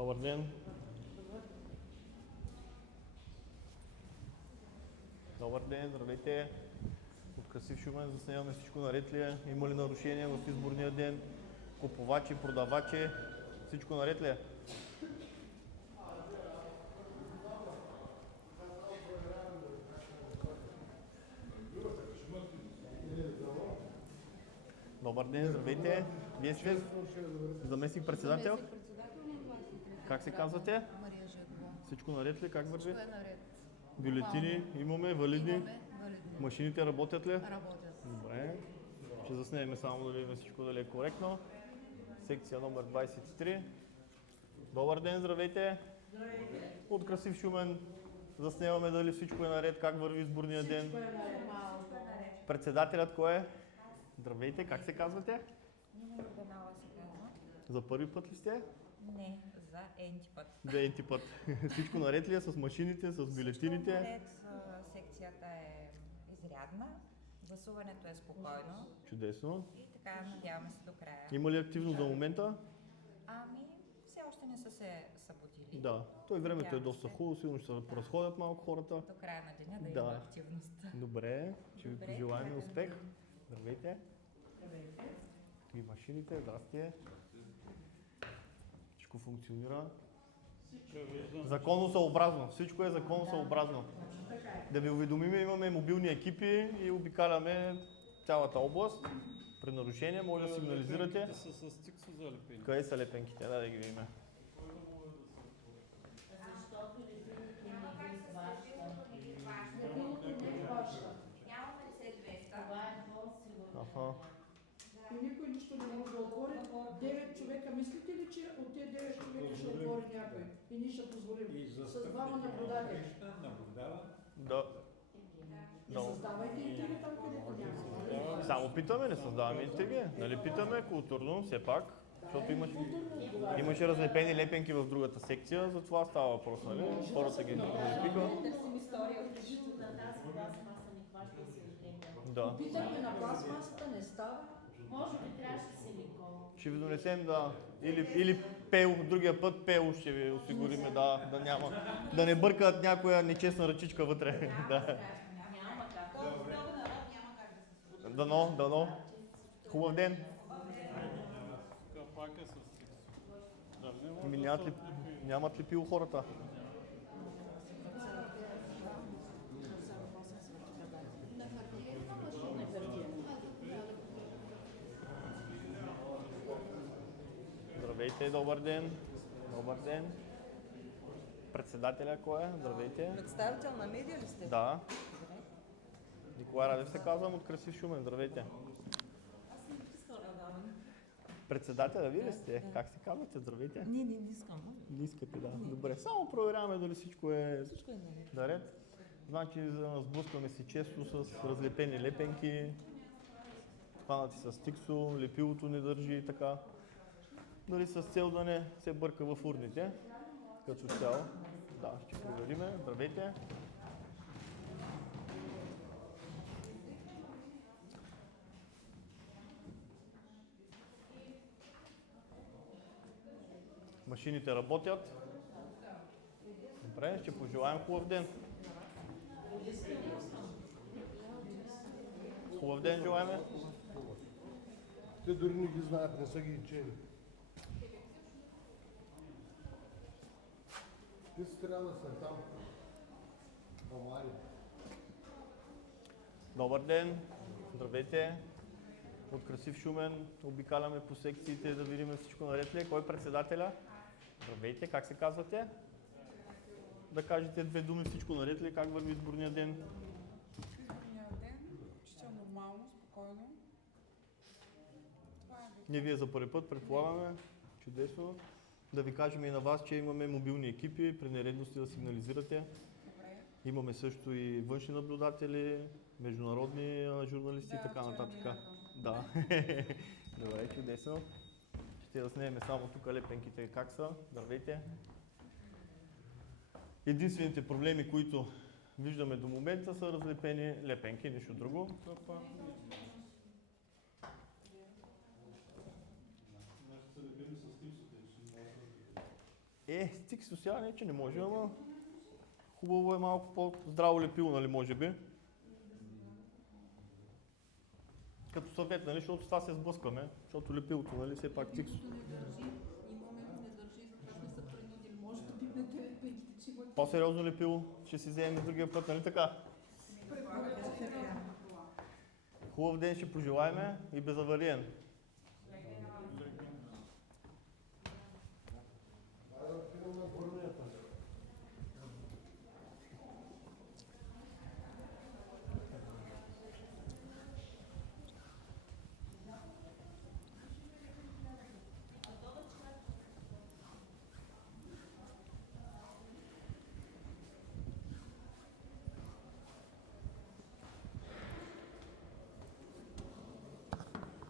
Добър ден. Добър ден, здравейте. От Красив Шумен заснемаме всичко наред ли е? Има ли нарушения в изборния ден? Купувачи, продавачи, всичко наред ли е? Добър ден, здравейте. Вие сте заместник председател? Как се казвате? Мария Жекова. Всичко наред ли? Как върви? Всичко е наред. Бюлетини имаме, валидни? Имаме валидни. Машините работят ли? Работят. Добре. Ще заснемем само дали всичко дали е коректно. Секция номер 23. Добър ден, здравейте. Здравейте. От Красив Шумен заснемаме дали всичко е наред, как върви изборния ден. Всичко е наред. Председателят кой е? Здравейте, как се казвате? Нина Йорданова се казва. За първи път ли сте? Не, за енти път. За енти път. Всичко наред ли е с машините, с бюлетините? Всичко наред, секцията е изрядна, гласуването е спокойно Чудесно. и така надяваме се до края. Има ли активно за момента? Ами, все още не са се събудили. Да. Той времето е Надяваме доста се хубаво, сигурно ще се разходят малко хората. До края на деня да Да. има активност. Добре, ще ви Добре, пожелаем приятен успех. ден. Здравейте. Здравейте. И машините, здрасти. Всичко функционира. Законосъобразно. Всичко е законосъобразно. Така е. Да ви уведомим, имаме мобилни екипи и обикаляме цялата област. При нарушения може да сигнализирате. Лепенките са с тиксо залепени. Къде са лепенките? Да ги видим. Защото лепилото не ги плаща. Лепилото не плаща. Няма 50-200. Това е по-сигурно. Аха. И никой нищо не може да отвори. 9 човека. Мислите ли, че от тези 9 човека ще отвори някой? И ние ще позволим. С двама наблюдатели. Да. Не създавайте интриги там, където няма. Само питаме, не създаваме интриги. Нали питаме културно, все пак. Защото имаше разлепени лепенки в другата секция, за това става въпрос, нали? Хората ги залепиха. Да. Питахме на пластмасата, не става. Може би трябваше силикон. Ще ви донесем, да. Или пел, другия път пел ще ви осигуриме, да няма. Да не бъркат някоя нечестна ръчичка вътре. Да. Няма как. Дано. Хубав ден. Капак е с тиксо. Да, Ами нямат ли пил хората? Здравейте, добър ден. Добър ден. Председателя кой е? Здравейте. Представител на медия ли сте? Да. Николай Радев се казвам от Красив Шумен. Здравейте. Аз не искам да давам. Председателя, вие ли сте? Как се казвате? Здравейте. Не искам. Не искате, да. Добре. Само проверяваме дали всичко е Всичко е наред. наред. Значи сблъскваме се често с разлепени лепенки, хванати с тиксо, лепилото не държи и така. Нали с цел да не се бърка в урните, като цяло. Да, ще провериме. Здравейте. Машините работят. Добре, ще пожелаем хубав ден. Хубав ден желаеме. Те дори не ги знаят, не са ги чели. Ти си трябва да са там. Помари. Добър ден. Здравейте. От Красив Шумен обикаляме по секциите да видим всичко наред ли е. Кой е председателя? Здравейте, как се казвате? Да кажете две думи, всичко наред ли е, как върви изборния ден? Изборния ден, ще е нормално, спокойно. Това е Ние вие за първи път предполагаме. Чудесно. Да ви кажем и на вас, че имаме мобилни екипи, при нередности да сигнализирате. добре. Имаме също и външни наблюдатели, международни журналисти и Да, така вчера нататък. минаха. Да. Добре, чудесно. Ще да снемем само тук лепенките как са. Здравейте. Единствените проблеми, които виждаме до момента, са разлепени лепенки, нищо друго. Капак. Стиксо сега не, че не може, ама хубаво е малко по-здраво лепило, нали, може би. Като съвет, нали, защото с това се сблъскваме, защото лепилото, нали, все пак стиксо. Лепилото не държи, имаме не държи, затова сме се принудили. Може да пипне 9 пенките, че има По-сериозно лепило ще си вземем другия път, нали така? Хубав ден ще пожелаем и безавариен. Филма